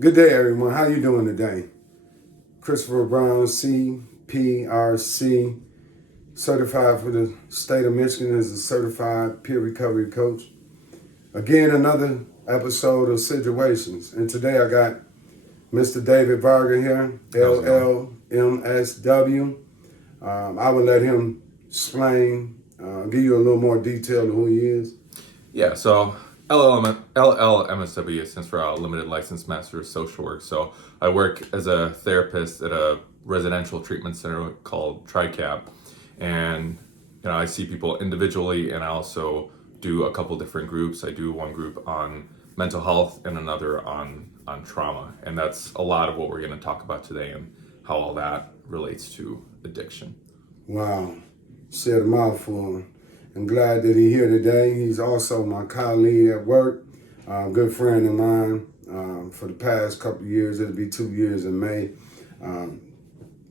Good day, everyone. How you doing today? Christopher Brown, CPRC, certified for the state of Michigan as a certified peer recovery coach. Again, another episode of Situations. And today I got Mr. David Varga here, LLMSW. I will let him explain, give you a little more detail of who he is. Yeah, so LLMSW stands for Limited Licensed Master of Social Work. So I work as a therapist at a residential treatment center called TriCap, and I see people individually, and I also do a couple different groups. I do one group on mental health and another on trauma, and that's a lot of what we're going to talk about today and how all that relates to addiction. Wow, said a mouthful. I'm glad that he's here today. He's also my colleague at work, a good friend of mine for the past couple of years. It'll be 2 years in May.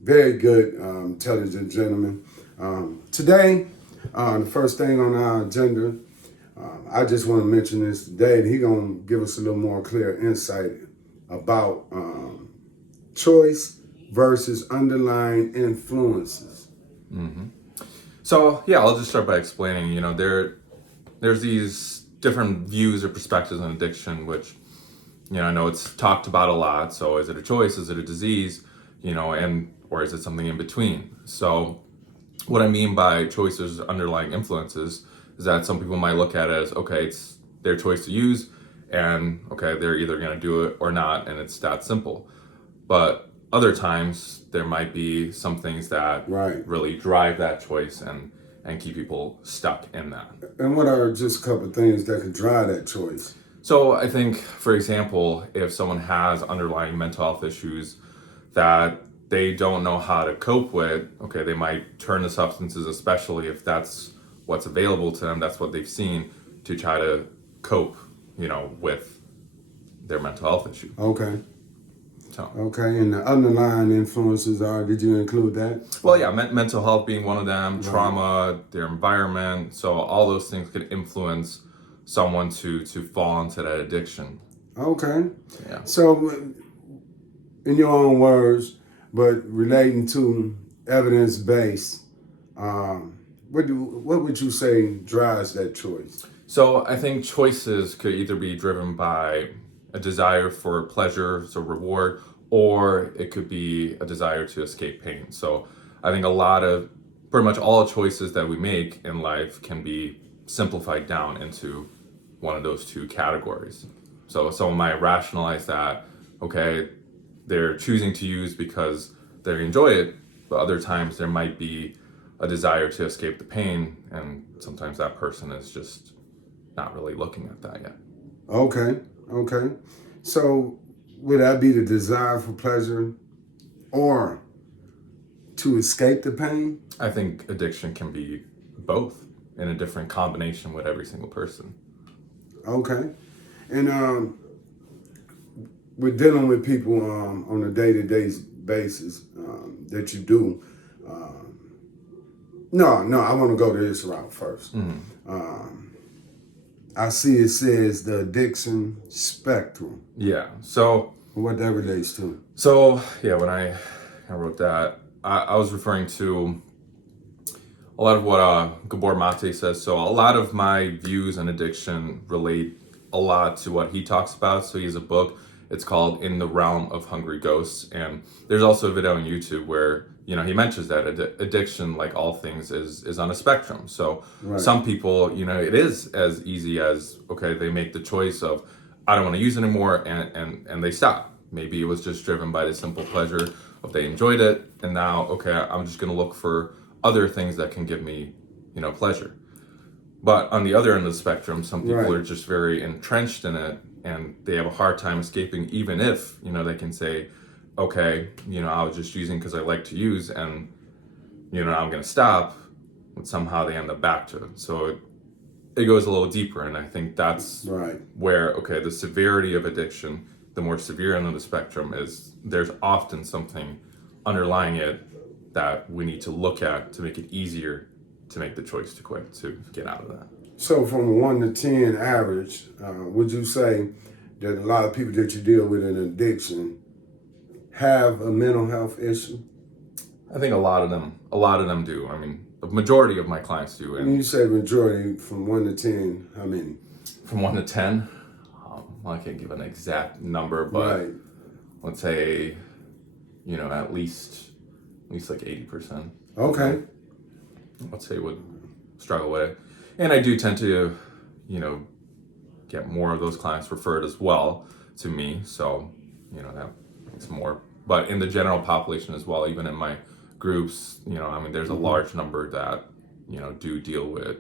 Very good, intelligent gentleman. Today, the first thing on our agenda, I just want to mention this today. He's going to give us a little more clear insight about choice versus underlying influences. Mm-hmm. So yeah, I'll just start by explaining, there's these different views or perspectives on addiction, which, I know it's talked about a lot. So is it a choice? Is it a disease? Or is it something in between? So what I mean by choices, underlying influences, is that some people might look at it as, okay, it's their choice to use, and okay, they're either going to do it or not, and it's that simple. But other times there might be some things that really drive that choice and keep people stuck in that. And what are just a couple of things that could drive that choice? So I think, for example, if someone has underlying mental health issues that they don't know how to cope with, okay, they might turn to substances, especially if that's what's available to them, that's what they've seen, to try to cope, with their mental health issue. Okay. So. Okay, and the underlying influences are, did you include that? Well, yeah, mental health being one of them, trauma, their environment. So all those things could influence someone to fall into that addiction. Okay. Yeah. So, in your own words, but relating to evidence-based, what would you say drives that choice? So I think choices could either be driven by a desire for pleasure, so reward, or it could be a desire to escape pain. So I think pretty much all choices that we make in life can be simplified down into one of those two categories. So someone might rationalize that, okay, they're choosing to use because they enjoy it, but other times there might be a desire to escape the pain, and sometimes that person is just not really looking at that yet. Okay. So would that be the desire for pleasure or to escape the pain? I think addiction can be both in a different combination with every single person. Okay. And we're dealing with people on a day-to-day basis that you do. No, I want to go to this route first. Mm-hmm. I see it says the addiction spectrum. Yeah. So what that relates to? So yeah, when I wrote that, I was referring to a lot of what Gabor Mate says. So a lot of my views on addiction relate a lot to what he talks about. So he has a book. It's called In the Realm of Hungry Ghosts. And there's also a video on YouTube where, he mentions that addiction, like all things, is on a spectrum. So some people, it is as easy as, okay, they make the choice of, I don't want to use it anymore, and they stop. Maybe it was just driven by the simple pleasure of they enjoyed it, and now, okay, I'm just going to look for other things that can give me, pleasure. But on the other end of the spectrum, some people are just very entrenched in it, and they have a hard time escaping, even if, they can say, okay, I was just using because I like to use, and, I'm going to stop, but somehow they end up back to it. So it goes a little deeper, and I think that's where, okay, the severity of addiction, the more severe end of the spectrum is, there's often something underlying it that we need to look at to make it easier to make the choice to quit, to get out of that. So from a 1 to 10 average, would you say that a lot of people that you deal with in addiction have a mental health issue? I think a lot of them do. I mean, the majority of my clients do. When you say majority, from 1 to 10, how many? From 1 to 10, well, I can't give an exact number, but Right. let's say, at least like 80%. Okay. Let's say would struggle with it. And I do tend to, get more of those clients referred as well to me. So, that makes more. But in the general population as well, even in my groups, there's a large number that, do deal with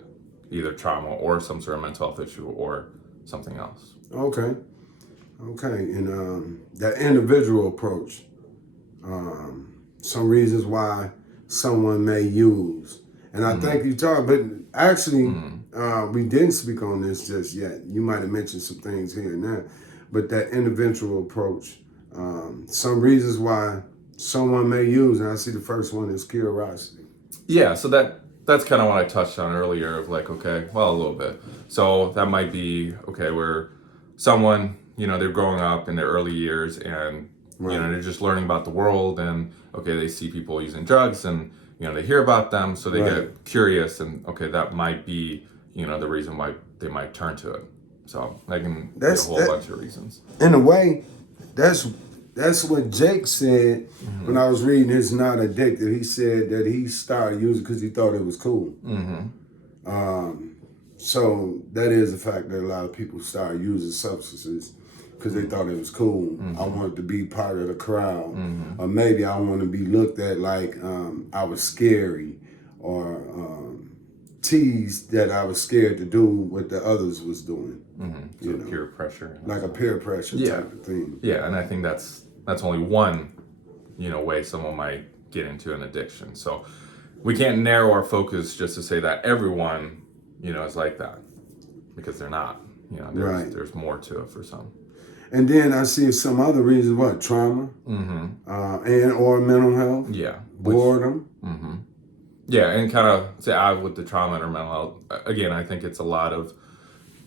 either trauma or some sort of mental health issue or something else. Okay. And that individual approach, some reasons why someone may use. And I think you talked, but actually, we didn't speak on this just yet. You might have mentioned some things here and there, but that individual approach, some reasons why someone may use, and I see the first one is curiosity. Yeah, so that's kind of what I touched on earlier of like, okay, well, a little bit. So that might be, okay, where someone, they're growing up in their early years and, they're just learning about the world and, okay, they see people using drugs and, they hear about them, so they get curious and, okay, that might be, the reason why they might turn to it. So that can be a whole bunch of reasons. In a way, that's what Jake said when I was reading his Not Addicted. He said that he started using because he thought it was cool. So that is the fact that a lot of people start using substances because they thought it was cool. I wanted to be part of the crowd. Or maybe I want to be looked at like I was scary or teased that I was scared to do what the others was doing. So peer pressure. Like a peer pressure type of thing. Yeah, and I think that's only one, way someone might get into an addiction. So we can't narrow our focus just to say that everyone, is like that, because they're not. There's more to it for some. And then I see some other reasons, what, trauma, and or mental health, boredom. Yeah, and kind of to add with the trauma or mental health, again, I think it's a lot of,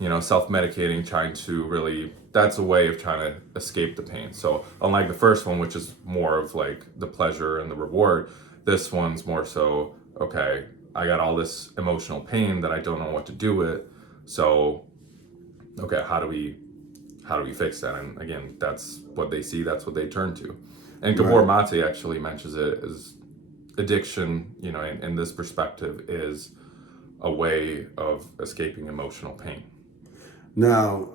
self-medicating, trying to really, that's a way of trying to escape the pain. So unlike the first one, which is more of like the pleasure and the reward, this one's more so, okay, I got all this emotional pain that I don't know what to do with. So, okay, how do we fix that? And again, that's what they see, that's what they turn to. And Gabor Mate actually mentions it as addiction, in this perspective, is a way of escaping emotional pain. Now,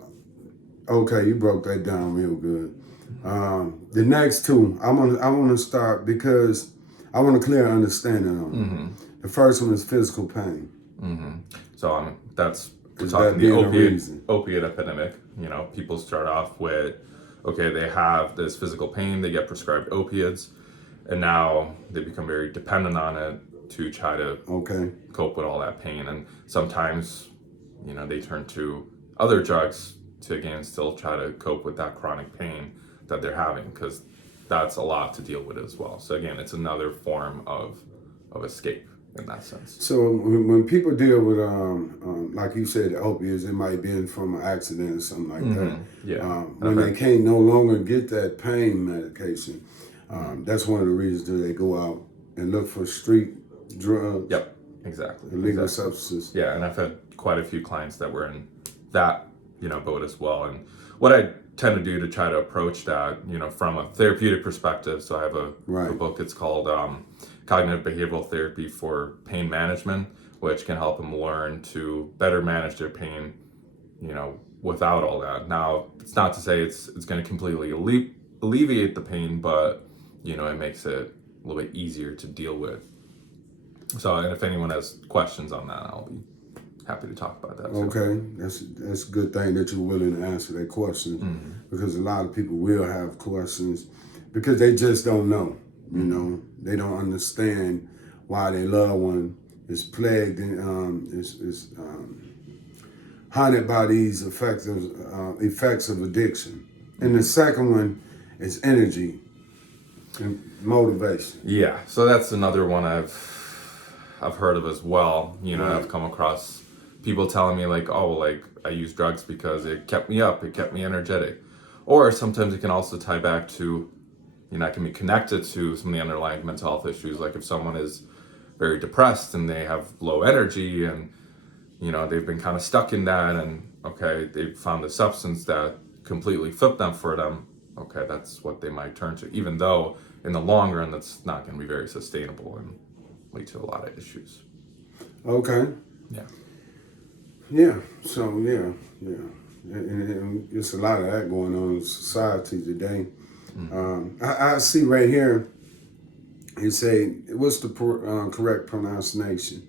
okay, you broke that down real good. The next two, I want to start because I want a clear understanding on them. The first one is physical pain. So that's we're talking the opiate epidemic. People start off with, okay, they have this physical pain, they get prescribed opiates, and now they become very dependent on it to try to cope with all that pain. And sometimes, they turn to other drugs to, again, still try to cope with that chronic pain that they're having, because that's a lot to deal with as well. So again, it's another form of escape in that sense. So when people deal with, like you said, opiates, it might be from an accident or something like that. Yeah. When they can't no longer get that pain medication, that's one of the reasons that they go out and look for street drugs. Yep, exactly. Illegal substances. Yeah, and I've had quite a few clients that were in that, boat as well. And what I tend to do to try to approach that, from a therapeutic perspective. So I have a book, it's called Cognitive Behavioral Therapy for Pain Management, which can help them learn to better manage their pain, without all that. Now, it's not to say it's going to completely alleviate the pain, but, it makes it a little bit easier to deal with. So, and if anyone has questions on that, I'll be happy to talk about that. Okay, that's a good thing that you're willing to answer that question, because a lot of people will have questions because they just don't know. They don't understand why their loved one is plagued and is haunted by these effects of addiction. And the second one is energy and motivation. Yeah, so that's another one I've heard of as well. I've come across people telling me like, oh, like I use drugs because it kept me up, it kept me energetic. or sometimes it can also tie back to, it can be connected to some of the underlying mental health issues. Like if someone is very depressed and they have low energy and, they've been kind of stuck in that, and okay, they've found a substance that completely flipped them for them. Okay, that's what they might turn to, even though in the long run, that's not going to be very sustainable and lead to a lot of issues. Okay. Yeah. Yeah. So yeah. And it's a lot of that going on in society today. I see right here. You say, what's the correct pronunciation?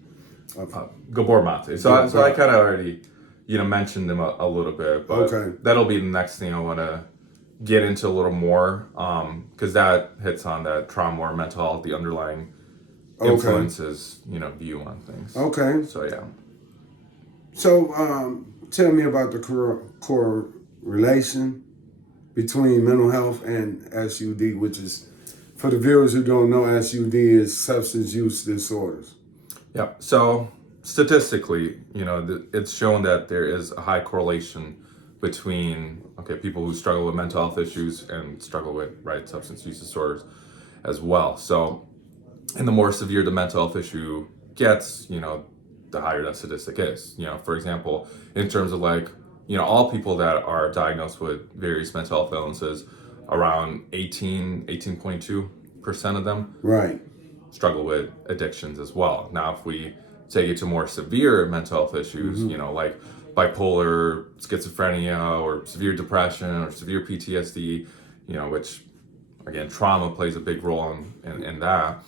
Gabor Mate. So I kind of already, mentioned them a little bit, but that'll be the next thing I want to get into a little more, because that hits on that trauma or mental health, the underlying influences, view on things. Okay. So yeah. So tell me about the correlation between mental health and SUD, which is, for the viewers who don't know, SUD is substance use disorders. Yeah. So statistically, it's shown that there is a high correlation between people who struggle with mental health issues and struggle with substance use disorders as well. So, and the more severe the mental health issue gets, the higher that statistic is. For example, in terms of all people that are diagnosed with various mental health illnesses, around 18.2% of them struggle with addictions as well. Now, if we take it to more severe mental health issues, like bipolar, schizophrenia, or severe depression, or severe PTSD, which, again, trauma plays a big role in that.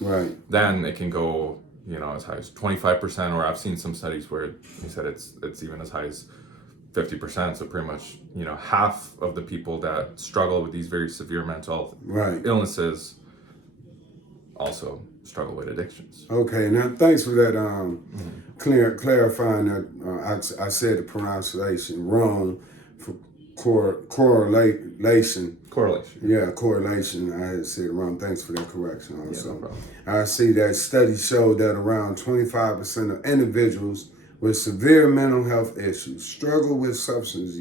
Then it can go, as high as 25%, or I've seen some studies where he said it's even as high as 50%. So pretty much, half of the people that struggle with these very severe mental health illnesses also struggle with addictions. Okay, now thanks for that clarifying that. I said the pronunciation wrong for correlation. Yeah, correlation. I had said it wrong. Thanks for that correction also. Yeah, no problem. I see that study showed that around 25% of individuals with severe mental health issues struggle with substance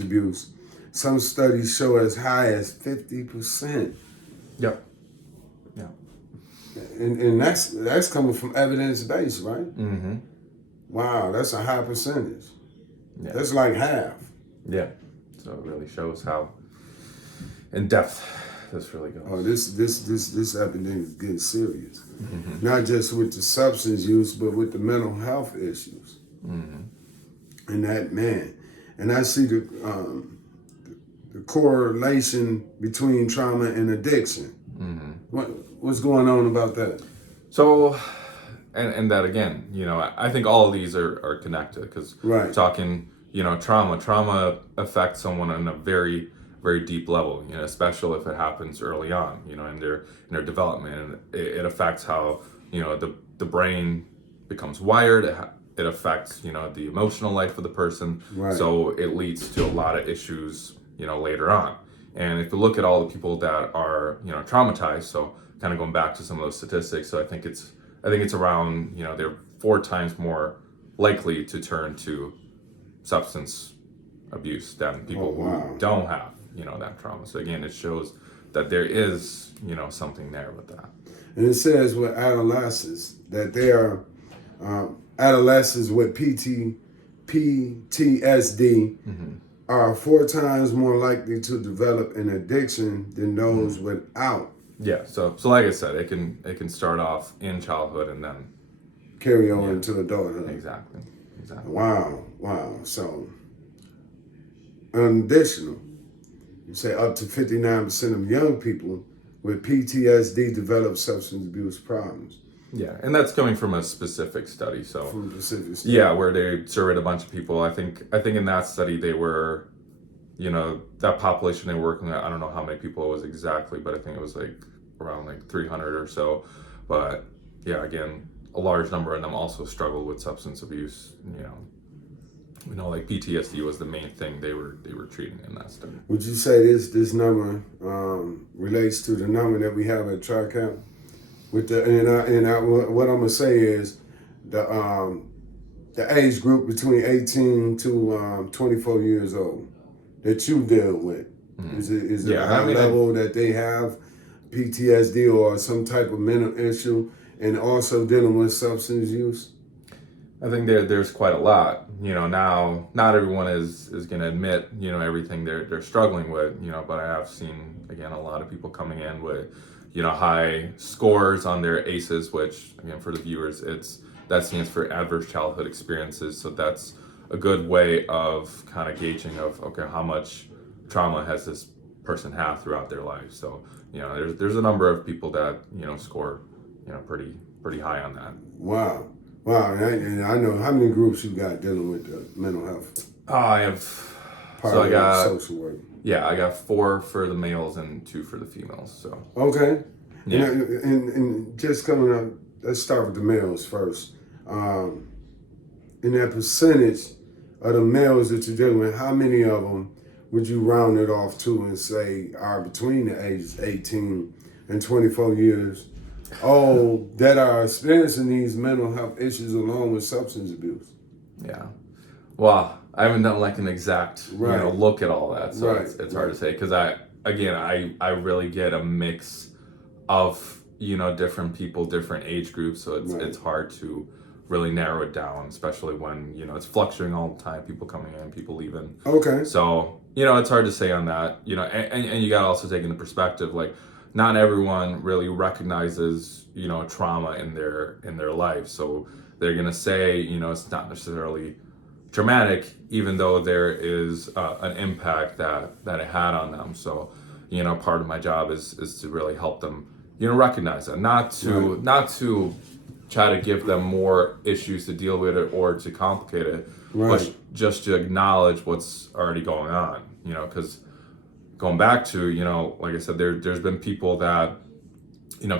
abuse. Some studies show as high as 50%. Yep. Yeah. And that's coming from evidence-based, right? Mm-hmm. Wow, that's a high percentage. Yeah. That's like half. Yeah. So it really shows how in depth this really goes. Oh, this epidemic is getting serious. Mm-hmm. Not just with the substance use, but with the mental health issues. Mm-hmm. And that, man. And I see the correlation between trauma and addiction. Mm-hmm. What's going on about that? So, and that again, I think all of these are connected, because we're talking, trauma affects someone on a very, very deep level, especially if it happens early on, in their development, and it affects how, the brain becomes wired. It affects, the emotional life of the person. So it leads to a lot of issues, later on. And if you look at all the people that are, traumatized, so kind of going back to some of those statistics, so I think it's around, they're 4 times more likely to turn to substance abuse than people who don't have, that trauma. So again, it shows that there is, something there with that. And it says with adolescents that they are adolescents with PTSD are 4 times more likely to develop an addiction than those without. Yeah, so like I said, it can start off in childhood and then carry on into adulthood. Exactly. Wow. So, additional, you say up to 59% of young people with PTSD develop substance abuse problems. Yeah, and that's coming from a specific study. So from a specific study. Yeah, where they surveyed a bunch of people. I think in that study they were, that population they were working at, I don't know how many people it was exactly, but I think it was around 300 or so. But yeah, again, a large number of them also struggled with substance abuse. PTSD was the main thing they were treating in that study. Would you say this number relates to the number that we have at TriCap? With what I'm gonna say is the age group between 18 to 24 years old. that you deal with? Is it a high I mean, level that they have PTSD or some type of mental issue, and also dealing with substance use? I think there's quite a lot. Now not everyone is going to admit everything they're struggling with. But I have seen again a lot of people coming in with high scores on their ACEs, which again for the viewers, that stands for adverse childhood experiences. So that's a good way of kind of gauging of okay, how much trauma has this person had throughout their life. So there's a number of people that score pretty high on that. Wow. Wow, and I know how many groups you got dealing with mental health. I have. Part So of I got social work. Yeah, I got 4 for the males and 2 for the females. So okay, yeah. And just coming up, let's start with the males first. In that percentage of the males that you're dealing with, how many of them would you round it off to and say are between the ages 18 and 24 years old that are experiencing these mental health issues along with substance abuse? Yeah. Well, I haven't done like an exact look at all that, so it's hard to say because I really get a mix of different people, different age groups, so it's hard to really narrow it down, especially when it's fluctuating all the time, people coming in, people leaving. Okay. So it's hard to say on that, and you got to also take into perspective like not everyone really recognizes trauma in their life, so they're gonna say it's not necessarily traumatic, even though there is an impact that it had on them. So part of my job is to really help them recognize that, not to try to give them more issues to deal with it or to complicate it, but just to acknowledge what's already going on. Because going back to like I said, there's been people that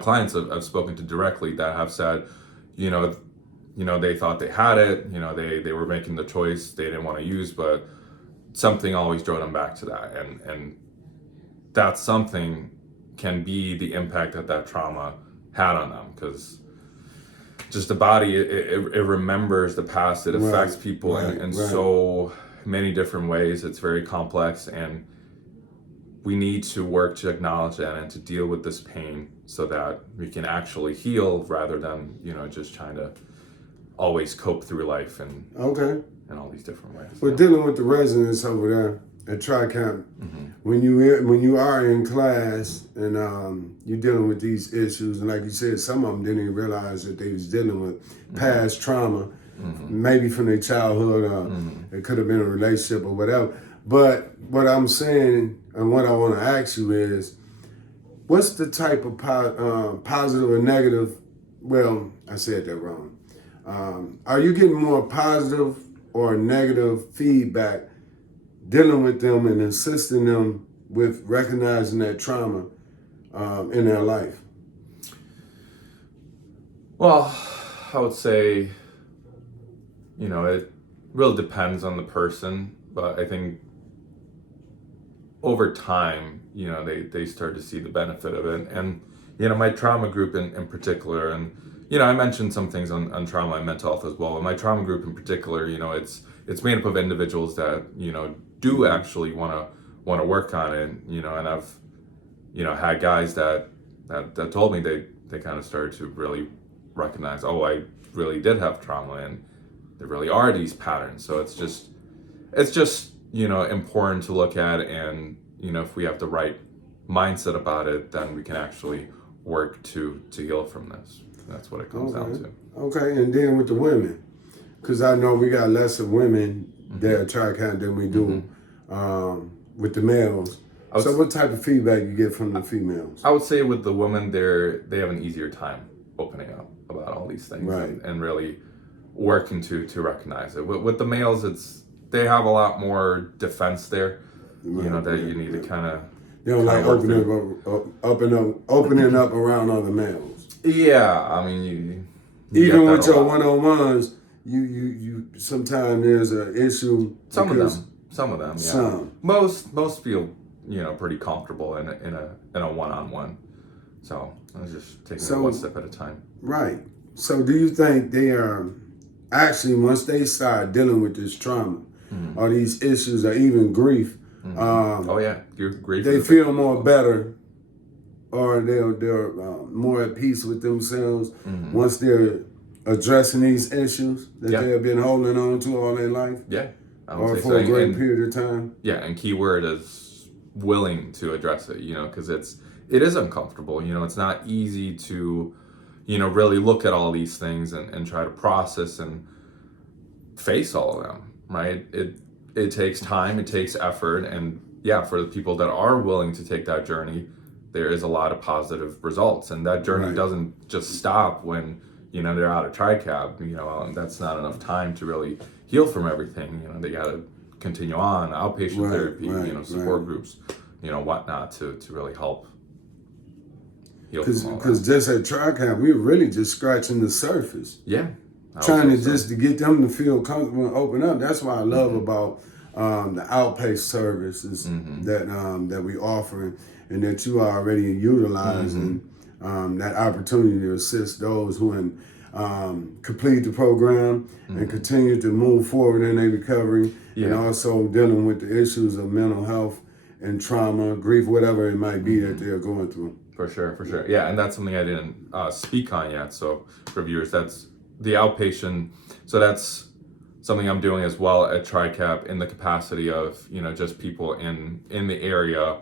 clients I've spoken to directly that have said they thought they had it, they were making the choice they didn't want to use, but something always drove them back to that, and that something can be the impact that trauma had on them, because just the body, it remembers the past, it affects people in so many different ways. It's very complex, and we need to work to acknowledge that and to deal with this pain so that we can actually heal rather than just trying to always cope through life and all these different ways. But dealing with the residents over there at Tri-Camp, when you are in class and you're dealing with these issues, and like you said, some of them didn't even realize that they was dealing with past trauma, maybe from their childhood, it could have been a relationship or whatever. But what I'm saying and what I want to ask you is, what's the type of positive or negative? Well, I said that wrong. Are you getting more positive or negative feedback dealing with them and assisting them with recognizing that trauma in their life? Well, I would say, it really depends on the person, but I think over time, they start to see the benefit of it. And, my trauma group in particular, and, I mentioned some things on trauma and mental health as well. And my trauma group in particular, it's made up of individuals that, do actually want to work on it, and I've, had guys that told me they kind of started to really recognize, oh, I really did have trauma and there really are these patterns. So it's just important to look at, and if we have the right mindset about it, then we can actually work to heal from this. That's what it comes down to. Okay, and then with the women, because I know we got less of women there at Tri-Camp than we do with the males. So what type of feedback you get from the females? I would say with the women, they have an easier time opening up about all these things, and really working to recognize it. With the males, they have a lot more defense there, that you need to kind of. They don't like opening up around other males. Yeah, I mean, even with your one-on-ones, you sometimes there's an issue. Some of them, yeah. Some. Most feel pretty comfortable in a one-on-one. So I was just taking it one step at a time. Right. So do you think they are actually, once they start dealing with this trauma or these issues or even grief, Oh yeah, you're great. They feel more better, or they're more at peace with themselves once they're addressing these issues that they have been holding on to all their life. Yeah, I would or say for so. a great period of time. Yeah, and key word is willing to address it. Because it is uncomfortable. It's not easy to, really look at all these things and try to process and face all of them. Right? It takes time. It takes effort, and yeah, for the people that are willing to take that journey, there is a lot of positive results, and that journey doesn't just stop when they're out of TRICAB. And that's not enough time to really heal from everything. They got to continue on outpatient therapy, support groups, whatnot to really help heal from all that. Because just at TRICAB, we're really just scratching the surface. Yeah, trying to just to get them to feel comfortable and open up. That's what I love about the outpatient services that we offer and that you are already utilizing that opportunity to assist those who complete the program and continue to move forward in their recovery, and also dealing with the issues of mental health and trauma, grief, whatever it might be that they're going through. For sure. Yeah, and that's something I didn't speak on yet. So for viewers, that's the outpatient. So that's something I'm doing as well at TRICAP in the capacity of, just people in the area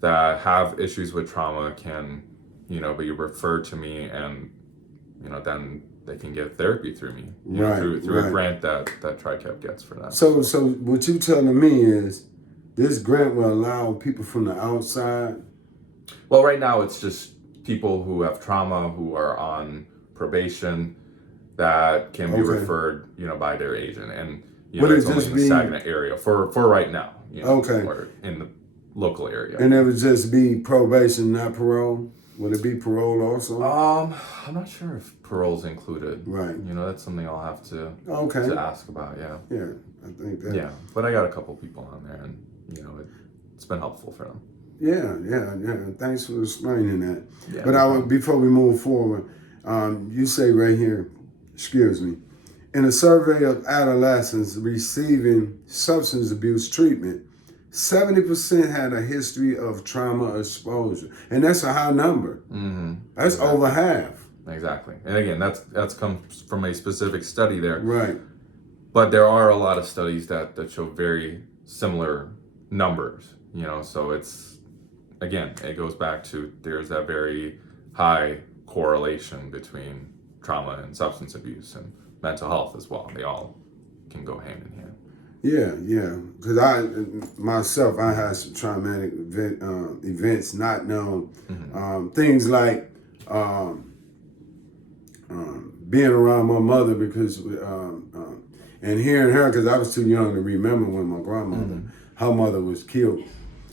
that have issues with trauma can, be referred to me, and, then they can get therapy through me, through a grant that TRICAP gets for that. So what you telling me is this grant will allow people from the outside? Well, right now it's just people who have trauma, who are on probation, that can be referred, by their agent, and it's only in the Saginaw area for right now, or in the local area. And it would just be probation, not parole. Would it be parole also? I'm not sure if parole's included. Right. That's something I'll have to ask about. Yeah. Yeah, I think that. Yeah, but I got a couple people on there, and it's been helpful for them. Yeah. Thanks for explaining that. Yeah, but before we move forward, you say right here, in a survey of adolescents receiving substance abuse treatment, 70% had a history of trauma exposure, and that's a high number. That's over half. Exactly, and again, that's comes from a specific study there. Right. But there are a lot of studies that show very similar numbers. So it's, again, it goes back to there's that very high correlation between trauma and substance abuse and mental health as well. They all can go hand in hand. Yeah. Because I had some traumatic events, not known. Things like being around my mother because, and hearing her, because I was too young to remember when my grandmother, her mother was killed.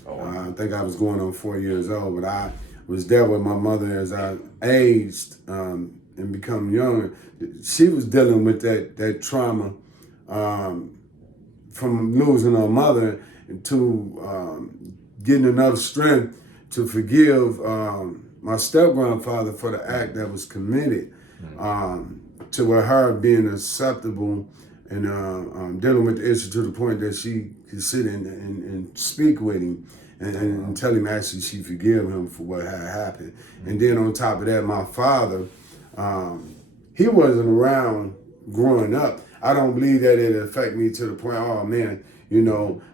I think I was going on 4 years old, but I was there with my mother as I aged and become younger. She was dealing with that trauma from losing her mother to getting enough strength to forgive my step-grandfather for the act that was committed, to where her being acceptable and dealing with the issue to the point that she could sit and speak with him and tell him actually she forgive him for what had happened. And then on top of that, my father, he wasn't around growing up. I don't believe that it affected me to the point, oh man,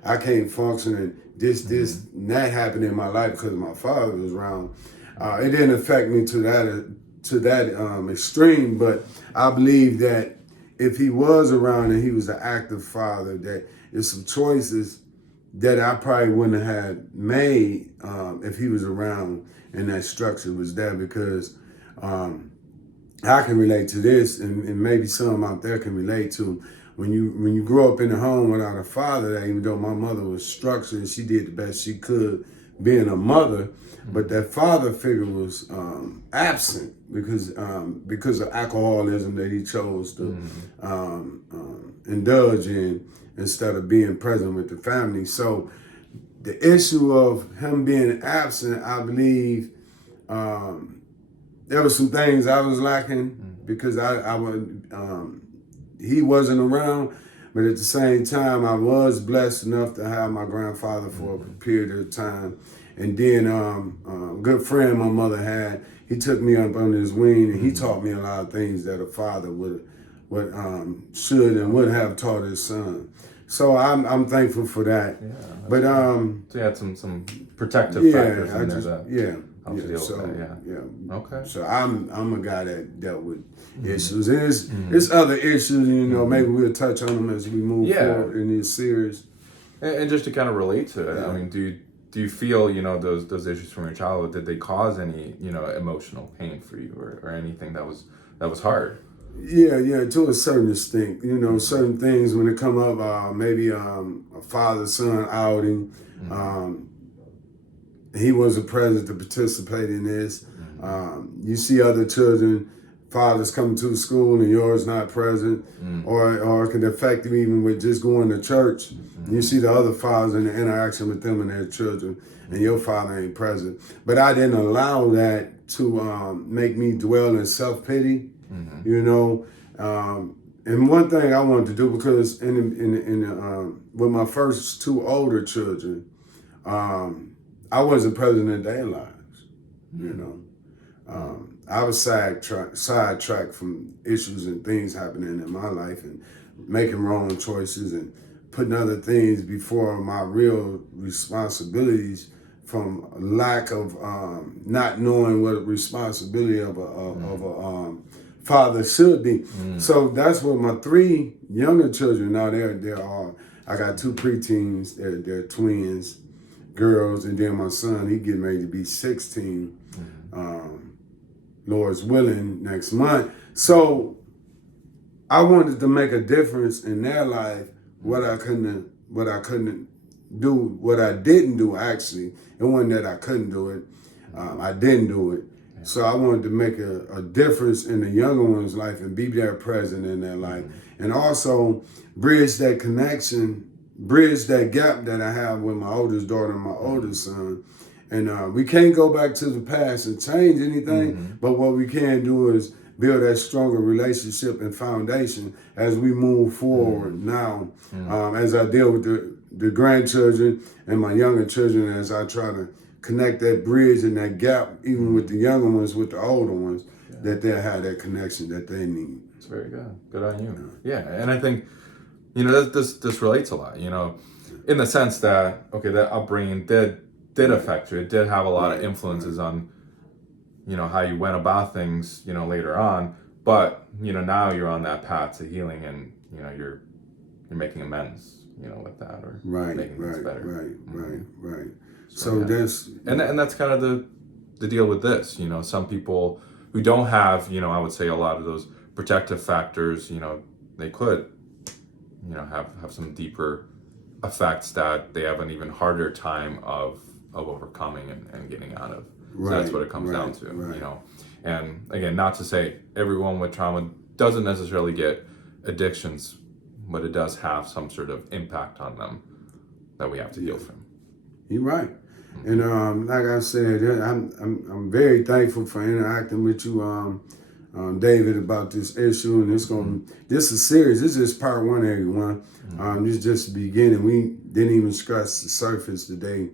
I can't function and this and that happened in my life because my father was around. It didn't affect me to that extreme, but I believe that if he was around and he was an active father, that there's some choices that I probably wouldn't have made if he was around and that structure was there, because I can relate to this, and maybe some out there can relate to when you grow up in a home without a father. That even though my mother was structured, she did the best she could being a mother, but that father figure was absent because of alcoholism that he chose to indulge in instead of being present with the family. So the issue of him being absent, I believe. There were some things I was lacking because I he wasn't around, But at the same time, I was blessed enough to have my grandfather for a period of time. And then a good friend my mother had, he took me up under his wing, and he taught me a lot of things that a father should and would have taught his son. So I'm thankful for that. Yeah, but so you had some protective factors in there that helps deal with that. Yeah. Okay. So I'm a guy that dealt with issues. And it's other issues, maybe we'll touch on them as we move forward in this series. And just to kind of relate to it, I mean, do you feel, those issues from your childhood, did they cause any, emotional pain for you or anything that was hard? Yeah, to a certain extent. Certain things when it come up, maybe a father-son outing, he wasn't present to participate in this. You see other children, fathers coming to the school and yours not present, or it can affect you even with just going to church. You see the other fathers and the interaction with them and their children, and your father ain't present. But I didn't allow that to make me dwell in self-pity. And one thing I wanted to do, because with my first two older children, I wasn't present in their lives. I was sidetracked from issues and things happening in my life and making wrong choices and putting other things before my real responsibilities from lack of not knowing what responsibility of a father should be. So that's what my three younger children now, they're all, I got two preteens, they're twins, girls, and then my son, he getting ready to be 16, Lord's willing, next month. So I wanted to make a difference in their life, what I didn't do actually. It wasn't that I couldn't do it, I didn't do it. So I wanted to make a difference in the younger one's life and be there present in their life. And also bridge that connection, bridge that gap that I have with my oldest daughter and my oldest son. And we can't go back to the past and change anything, but what we can do is build that stronger relationship and foundation as we move forward now. As I deal with the grandchildren and my younger children, as I try to connect that bridge and that gap, even with the younger ones, with the older ones, that they'll have that connection that they need. It's very good. Good on you. Yeah, and I think, this relates a lot, in the sense that, okay, that upbringing did affect you. It did have a lot of influences on, how you went about things, later on. But, now you're on that path to healing and, you're making amends, with that, or making things better. Right. So that's... And that's kind of the deal with this, some people who don't have, I would say a lot of those protective factors, they could, have some deeper effects that they have an even harder time of overcoming and getting out of. So that's what it comes down to, And again, not to say everyone with trauma doesn't necessarily get addictions, but it does have some sort of impact on them that we have to heal from. You're right. And like I said, I'm very thankful for interacting with you, David, about this issue. And this is serious. This is part one, everyone. This is just the beginning. We didn't even scratch the surface today,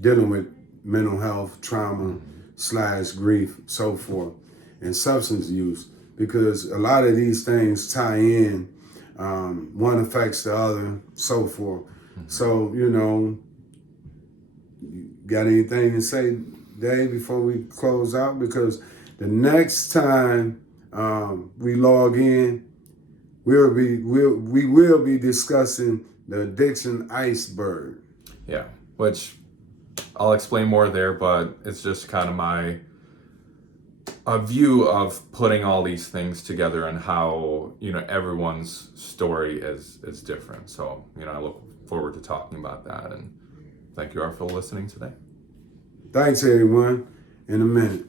dealing with mental health, trauma, / grief, so forth, and substance use. Because a lot of these things tie in. One affects the other, so forth. So, you got anything to say, Dave, before we close out? Because the next time we log in, we will be discussing the addiction iceberg. Yeah, which I'll explain more there, but it's just kind of a view of putting all these things together and how, everyone's story is different. So, I look forward to talking about that, and thank you all for listening today. Thanks, everyone. In a minute.